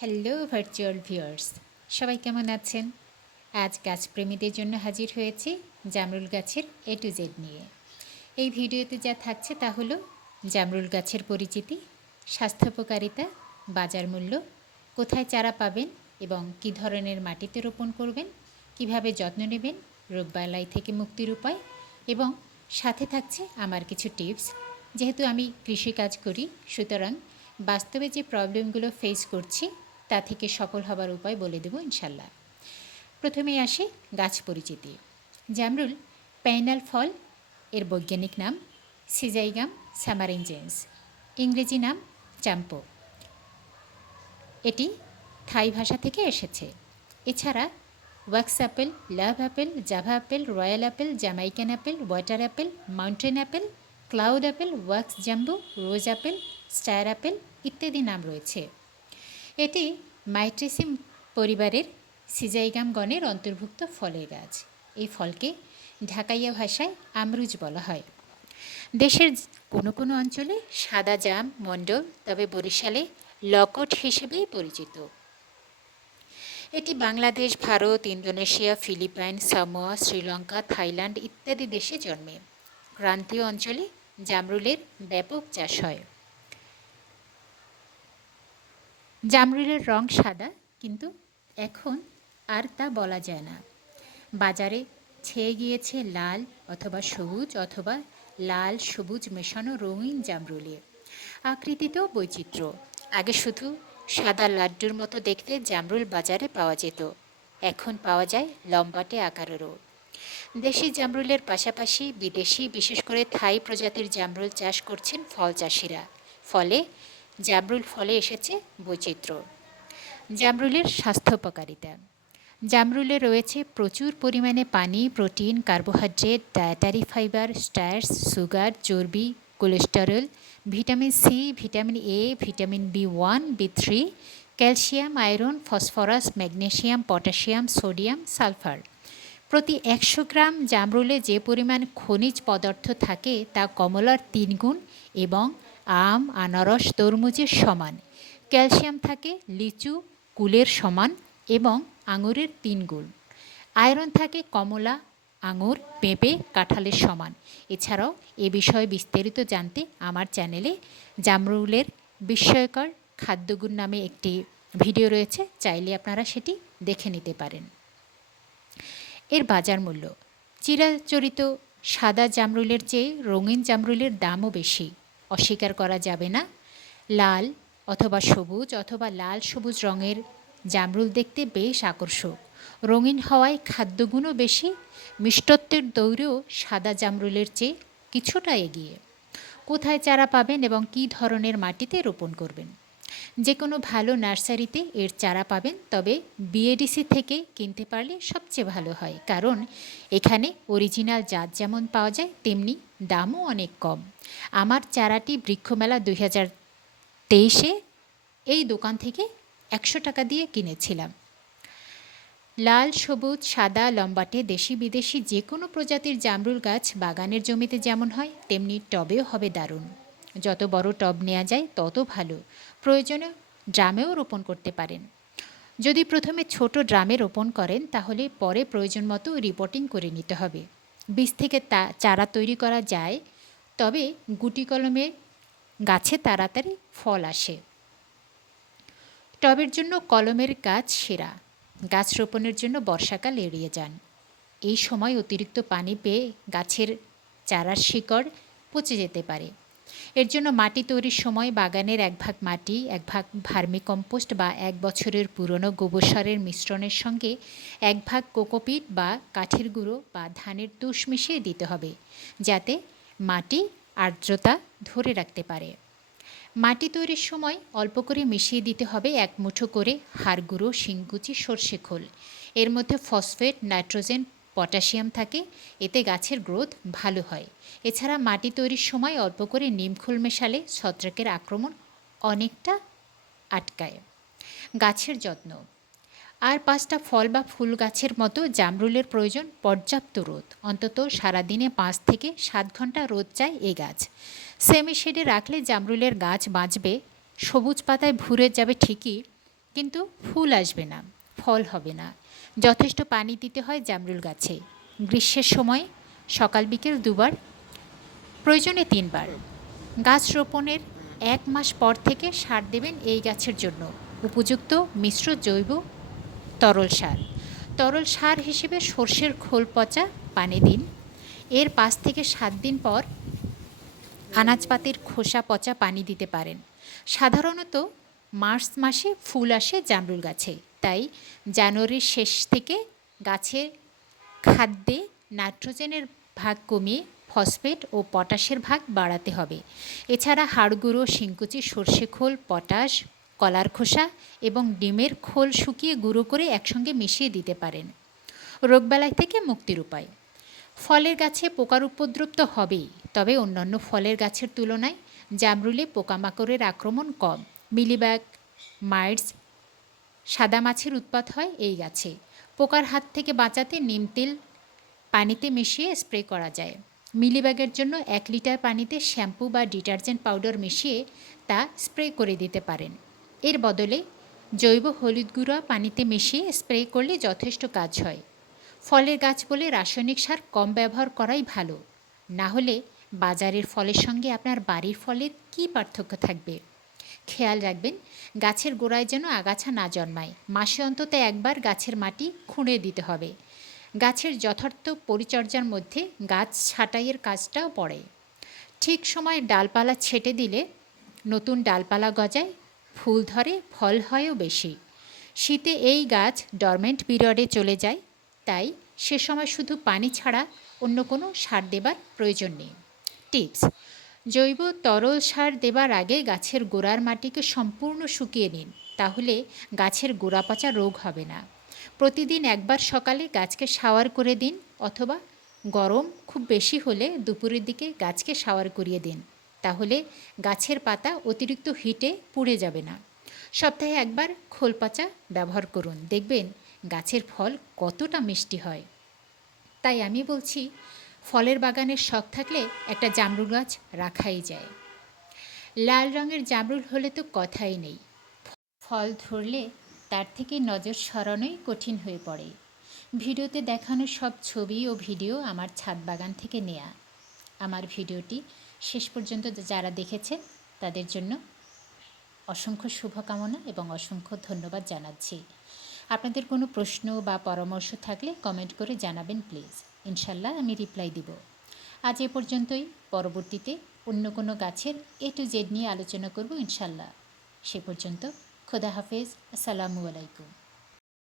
Hello virtual viewers সবাই কেমন আছেন? আজ গাছপ্রেমীদের জন্য হাজির হয়েছি জামরুল গাছের এ টু জেড নিয়ে। এই ভিডিওতে যা থাকছে তা হলো জামরুল গাছের পরিচিতি স্বাস্থ্যোপকারিতা বাজার মূল্য, কোথায় চারা পাবেন এবং কী ধরনের মাটিতে রোপণ করবেন, কীভাবে যত্ন নেবেন, রোগবালাই থেকে মুক্তির উপায় এবং সাথে থাকছে আমার কিছু টিপস। যেহেতু আমি কৃষিকাজ করি, সুতরাং বাস্তবে যে প্রবলেমগুলো ফেস করছি তা থেকে সফল হবার উপায় বলে দেব ইনশাল্লাহ। প্রথমেই আসি গাছ পরিচিতি। জামরুল প্যাইনাল ফল এর বৈজ্ঞানিক নাম সিজাইগাম স্যামারিনজেন্স ইংরেজি নাম চাম্পো এটি থাই ভাষা থেকে এসেছে। এছাড়া wax apple, love apple, Java apple, royal apple Jamaican apple, water apple, mountain apple, cloud apple, wax jambu rose apple, star Apple ইত্যাদি নাম রয়েছে। এটি মাইট্রেসিম পরিবারের সিজাইগাম গণের অন্তর্ভুক্ত ফলের গাছ। এই ফলকে ঢাকাইয়া ভাষায় আমরুজ বলা হয়। দেশের কোনো কোনো অঞ্চলে সাদা জাম, মণ্ডল, তবে বরিশালে লকট হিসেবেই পরিচিত। এটি Bangladesh, Bharat, Indonesia, Philippine, Samoa, Sri Lanka, Thailand ইত্যাদি দেশে জন্মে। ক্রান্তীয় অঞ্চলে জামরুলের ব্যাপক চাষ হয়। জামরুলের রং সাদা, কিন্তু এখন আর তা বলা যায় না। বাজারে ছেয়ে গিয়েছে লাল অথবা সবুজ অথবা লাল সবুজ মেশানো রঙিন জামরুলের আকৃতিতেও বৈচিত্র্য। আগে শুধু সাদা লাড্ডুর মতো দেখতে জামরুল বাজারে পাওয়া যেত। এখন পাওয়া যায় লম্বাটে আকারেরও। দেশি জামরুলের পাশাপাশি বিদেশি, বিশেষ করে থাই প্রজাতির জামরুল চাষ করছেন ফল চাষিরা। ফলে জামরুল ফলে এসেছে বৈচিত্র্য। জামরুলের স্বাস্থ্যোপকারিতা জামরুলে রয়েছে প্রচুর পরিমাণে পানি, protein, carbohydrate, dietary fibre starch sugar, চর্বি, cholesterol, vitamin C, vitamin A, vitamin B one, B three, calcium, iron, phosphorus magnesium potassium, sodium, sulphur. প্রতি একশো গ্রাম জামরুলে যে পরিমাণ খনিজ পদার্থ থাকে তা কমলার তিন গুণ এবং আম, আনারস, তরমুজের সমান। ক্যালসিয়াম থাকে লিচু, কুলের সমান এবং আঙুরের তিন গুণ। আয়রন থাকে কমলা, আঙুর, পেঁপে, কাঁঠালের সমান। এছাড়াও এ বিষয়ে বিস্তারিত জানতে আমার চ্যানেলে জামরুলের বিস্ময়কর খাদ্যগুণ নামে একটি ভিডিও রয়েছে, চাইলে আপনারা সেটি দেখে নিতে পারেন। এর বাজার মূল্য। চিরাচরিত সাদা জামরুলের চেয়ে রঙিন জামরুলের দামও বেশি। অস্বীকার করা যাবে না। লাল অথবা সবুজ অথবা লাল সবুজ রঙের জামরুল দেখতে বেশ আকর্ষক। রঙিন হওয়ায় খাদ্যগুণও বেশি, মিষ্টত্বের দৌড়েও সাদা জামরুলের চেয়ে কিছুটা এগিয়ে। কোথায় চারা পাবেন এবং কী ধরনের মাটিতে রোপণ করবেন? যে কোনো ভালো নার্সারিতে এর চারা পাবেন, তবে বিএডিসি থেকে কিনতে পারলে সবচেয়ে ভালো হয়, কারণ এখানে অরিজিনাল জাত যেমন পাওয়া যায়, তেমনি দামও অনেক কম। আমার চারাটি বৃক্ষমেলা দুই হাজার তেইশে এই দোকান থেকে একশো টাকা দিয়ে কিনেছিলাম। লাল, সবুজ, সাদা, লম্বাটে দেশি বিদেশি যে কোনো প্রজাতির জামরুল গাছ বাগানের জমিতে যেমন হয়, তেমনি টবেও হবে দারুণ। যত বড় টব নেওয়া যায়, তত ভালো। প্রয়োজনে ড্রামেও রোপণ করতে পারেন। যদি প্রথমে ছোট ড্রামে রোপণ করেন, তাহলে পরে প্রয়োজন মতো রিপোর্টিং করে নিতে হবে। বীজ থেকে তা, চারা তৈরি করা যায়, তবে গুটি কলমে গাছে তাড়াতাড়ি ফল আসে। টবের জন্য কলমের গাছ সেরা। গাছ রোপণের জন্য বর্ষাকাল এড়িয়ে যান। এই সময় অতিরিক্ত পানি পেয়ে গাছের চারার শিকড় পচে যেতে পারে। এর জন্য মাটি তৈরির সময় বাগানের এক ভাগ মাটি, এক ভাগ ভার্মিকম্পোস্ট বা এক বছরের পুরনো গোবর সারের মিশ্রণের সঙ্গে এক ভাগ কোকোপিট বা কাঠের গুঁড়ো বা ধানের তুষ মিশিয়ে দিতে হবে, যাতে মাটি আর্দ্রতা ধরে রাখতে পারে। মাটি তৈরির সময় অল্প করে মিশিয়ে দিতে হবে এক মুঠো করে হাড় গুঁড়ো, শিংকুচি, সর্ষে খোল। এর মধ্যে ফসফেট, নাইট্রোজেন পটাশিয়াম থাকে, এতে গাছের গ্রোথ ভালো হয়। এছাড়া মাটি তৈরির সময় অল্প করে নিমখুল মেশালে ছত্রাকের আক্রমণ অনেকটা আটকায়। গাছের যত্ন। আর পাঁচটা ফল বা ফুল গাছের মতো জামরুলের প্রয়োজন পর্যাপ্ত রোদ। অন্তত সারাদিনে পাঁচ থেকে সাত ঘণ্টা রোদ চায় এ গাছ। সেমি শেডে রাখলে জামরুলের গাছ বাঁচবে, সবুজ পাতায় ভুরে যাবে ঠিকই, কিন্তু ফুল আসবে না। ফল হবে না। যথেষ্ট পানি দিতে হয় জামরুল গাছে। গ্রীষ্মের সময় সকাল বিকেল দুবার, প্রয়োজনে তিনবার। গাছ রোপণের এক মাস পর থেকে সার দেবেন এই গাছের জন্য। উপযুক্ত মিশ্র জৈব তরল সার। তরল সার হিসেবে সর্ষের খোল পচা পানি দিন। এর পাঁচ থেকে সাত দিন পর আনাজপাতির খোসা পচা পানি দিতে পারেন। সাধারণত মার্চ মাসে ফুল আসে জামরুল গাছে। তাই জানুয়ারির শেষ থেকে গাছের খাদ্যে নাইট্রোজেনের ভাগ কমিয়ে ফসফেট ও পটাশের ভাগ বাড়াতে হবে। এছাড়া হাড়গুঁড়ো, শিংকুচি, সর্ষে খোল, পটাশ, কলার খোসা এবং ডিমের খোল শুকিয়ে গুঁড়ো করে একসঙ্গে মিশিয়ে দিতে পারেন। রোগবালাই থেকে মুক্তির উপায়। ফলের গাছে পোকার উপদ্রব তো হবেই, তবে অন্যান্য ফলের গাছের তুলনায় জামরুলে পোকামাকড়ের আক্রমণ কম। মিলিব্যাগ, মাইটস সাদা মাছের উৎপাত হয় এই গাছে। পোকার হাত থেকে বাঁচাতে নিম তেল পানিতে মিশিয়ে স্প্রে করা যায়। মিলিব্যাগের জন্য এক লিটার পানিতে শ্যাম্পু বা ডিটারজেন্ট পাউডার মিশিয়ে তা স্প্রে করে দিতে পারেন। এর বদলে জৈব হলুদ গুঁড়া পানিতে মিশিয়ে স্প্রে করলে যথেষ্ট কাজ হয়। ফলের গাছ বলে রাসায়নিক সার কম ব্যবহার করাই ভালো। না হলে বাজারের ফলের সঙ্গে আপনার বাড়ির ফলের কী পার্থক্য থাকবে? খেয়াল রাখবেন, গাছের গোড়ায় যেন আগাছা না জন্মায়। মাসে অন্তত একবার গাছের মাটি খুঁড়ে দিতে হবে। গাছের যথার্থ পরিচর্যার মধ্যে গাছ ছাঁটাইয়ের কাজটাও পড়ে। ঠিক সময় ডালপালা ছেটে দিলে নতুন ডালপালা গজায়, ফুল ধরে ফল হয়ও বেশি। শীতে এই গাছ ডরমেন্ট পিরিয়ডে চলে যায়, তাই সে সময় শুধু পানি ছাড়া অন্য কোনো সার দেবার প্রয়োজন নেই। টিপস জৈব তরল সার দেবার আগে গাছের গোড়ার মাটিকে সম্পূর্ণ শুকিয়ে নিন, তাহলে গাছের গোড়া পচা রোগ হবে না। প্রতিদিন একবার সকালে গাছকে শাওয়ার করে দিন, অথবা গরম খুব বেশি হলে দুপুরের দিকে গাছকে শাওয়ার করিয়ে দিন, তাহলে গাছের পাতা অতিরিক্ত হিটে পুড়ে যাবে না। সপ্তাহে একবার খোল পচা ব্যবহার করুন, দেখবেন গাছের ফল কতটা মিষ্টি হয়। তাই আমি বলছি ফলের বাগানের শখ থাকলে একটা জামরুল গাছ রাখাই যায়। লাল রঙের জামরুল হলে তো কথাই নেই। ফল ধরলে তার থেকে নজর সরানোই কঠিন হয়ে পড়ে। ভিডিওতে দেখানো সব ছবি ও ভিডিও আমার ছাদ বাগান থেকে নেয়া। আমার ভিডিওটি শেষ পর্যন্ত যারা দেখেছেন তাদের জন্য অসংখ্য শুভকামনা এবং অসংখ্য ধন্যবাদ জানাচ্ছি। আপনাদের কোনো প্রশ্ন বা পরামর্শ থাকলে কমেন্ট করে জানাবেন, প্লিজ। ইনশাল্লাহ আমি রিপ্লাই দিব। আজ এ পর্যন্তই। পরবর্তীতে অন্য কোনো গাছের এ টু জেড নিয়ে আলোচনা করব ইনশাল্লাহ। সে পর্যন্ত খোদা হাফেজ। আসসালামু আলাইকুম।